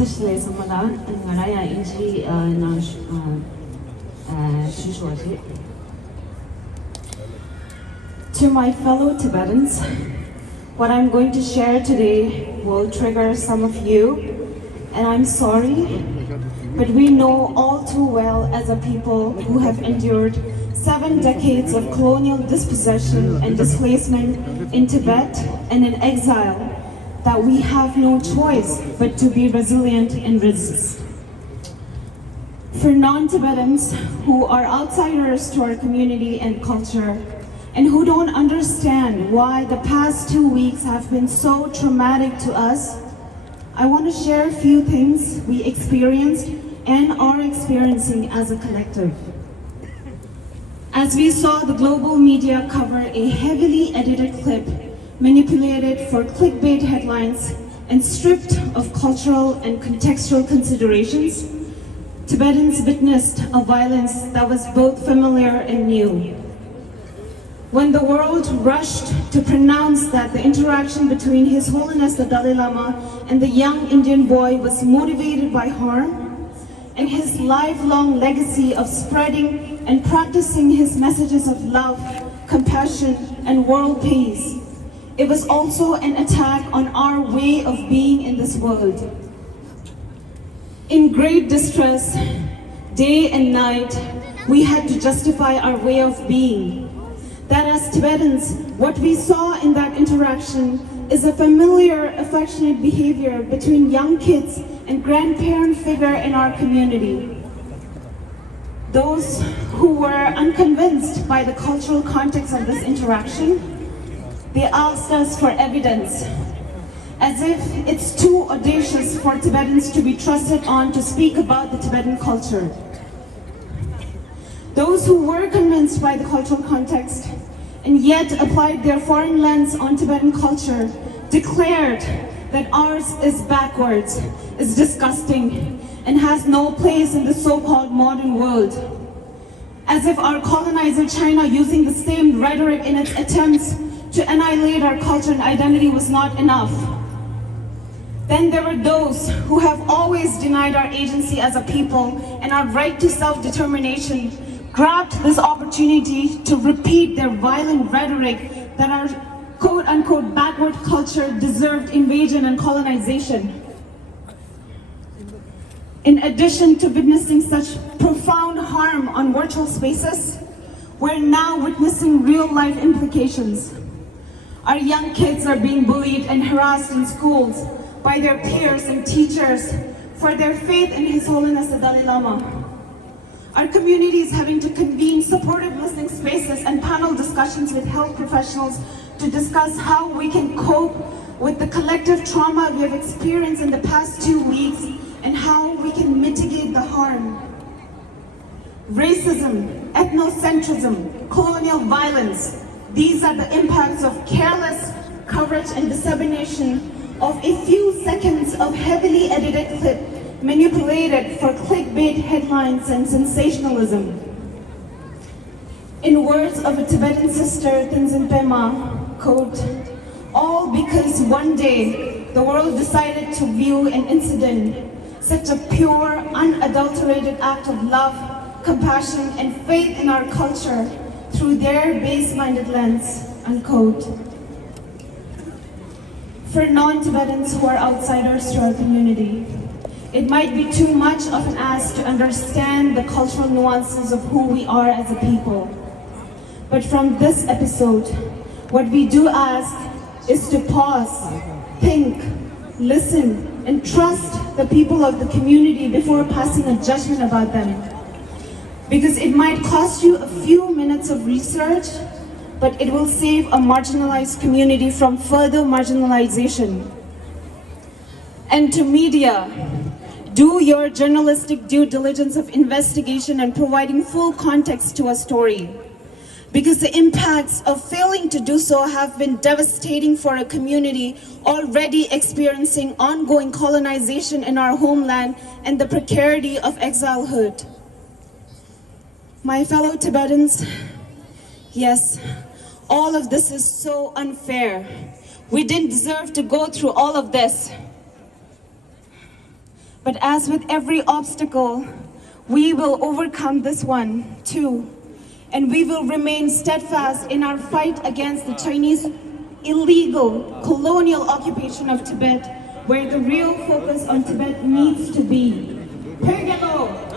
To my fellow Tibetans, what I'm going to share today will trigger some of you, and I'm sorry, but we know all too well as a people who have endured 7 decades of colonial dispossession and displacement in Tibet and in exile that we have no choice but to be resilient and resist. For non-Tibetans who are outsiders to our community and culture, and who don't understand why the past 2 weeks have been so traumatic to us, I want to share a few things we experienced and are experiencing as a collective. As we saw the global media cover a heavily edited clip manipulated for clickbait headlines and stripped of cultural and contextual considerations, Tibetans witnessed a violence that was both familiar and new. When the world rushed to pronounce that the interaction between His Holiness the Dalai Lama and the young Indian boy was motivated by harm, and his lifelong legacy of spreading and practicing his messages of love, compassion, and world peace, it was also an attack on our way of being in this world. In great distress, day and night, we had to justify our way of being. That as Tibetans, what we saw in that interaction is a familiar, affectionate behavior between young kids and grandparent figure in our community. Those who were unconvinced by the cultural context of this interaction, they asked us for evidence, as if it's too audacious for Tibetans to be trusted on to speak about the Tibetan culture. Those who were convinced by the cultural context and yet applied their foreign lens on Tibetan culture declared that ours is backwards, is disgusting, and has no place in the so-called modern world. As if our colonizer China, using the same rhetoric in its attempts to annihilate our culture and identity, was not enough. Then there were those who have always denied our agency as a people and our right to self-determination, grabbed this opportunity to repeat their violent rhetoric that our quote-unquote backward culture deserved invasion and colonization. In addition to witnessing such profound harm on virtual spaces, we're now witnessing real-life implications. Our young kids are being bullied and harassed in schools by their peers and teachers for their faith in His Holiness the Dalai Lama. Our community is having to convene supportive listening spaces and panel discussions with health professionals to discuss how we can cope with the collective trauma we have experienced in the past 2 weeks and how we can mitigate the harm. Racism, ethnocentrism, colonial violence, these are the impacts of careless coverage and dissemination of a few seconds of heavily edited clip manipulated for clickbait headlines and sensationalism. In words of a Tibetan sister, Tenzin Pema, quote, all because one day the world decided to view an incident, such a pure, unadulterated act of love, compassion, and faith in our culture through their base-minded lens, unquote. For non-Tibetans who are outsiders to our community, it might be too much of an ask to understand the cultural nuances of who we are as a people. But from this episode, what we do ask is to pause, think, listen, and trust the people of the community before passing a judgment about them. Because it might cost you a few minutes of research, but it will save a marginalized community from further marginalization. And to media, do your journalistic due diligence of investigation and providing full context to a story. Because the impacts of failing to do so have been devastating for a community already experiencing ongoing colonization in our homeland and the precarity of exilehood. My fellow Tibetans, yes, all of this is so unfair. We didn't deserve to go through all of this. But as with every obstacle, we will overcome this one too. And we will remain steadfast in our fight against the Chinese illegal colonial occupation of Tibet, where the real focus on Tibet needs to be. Pergelo!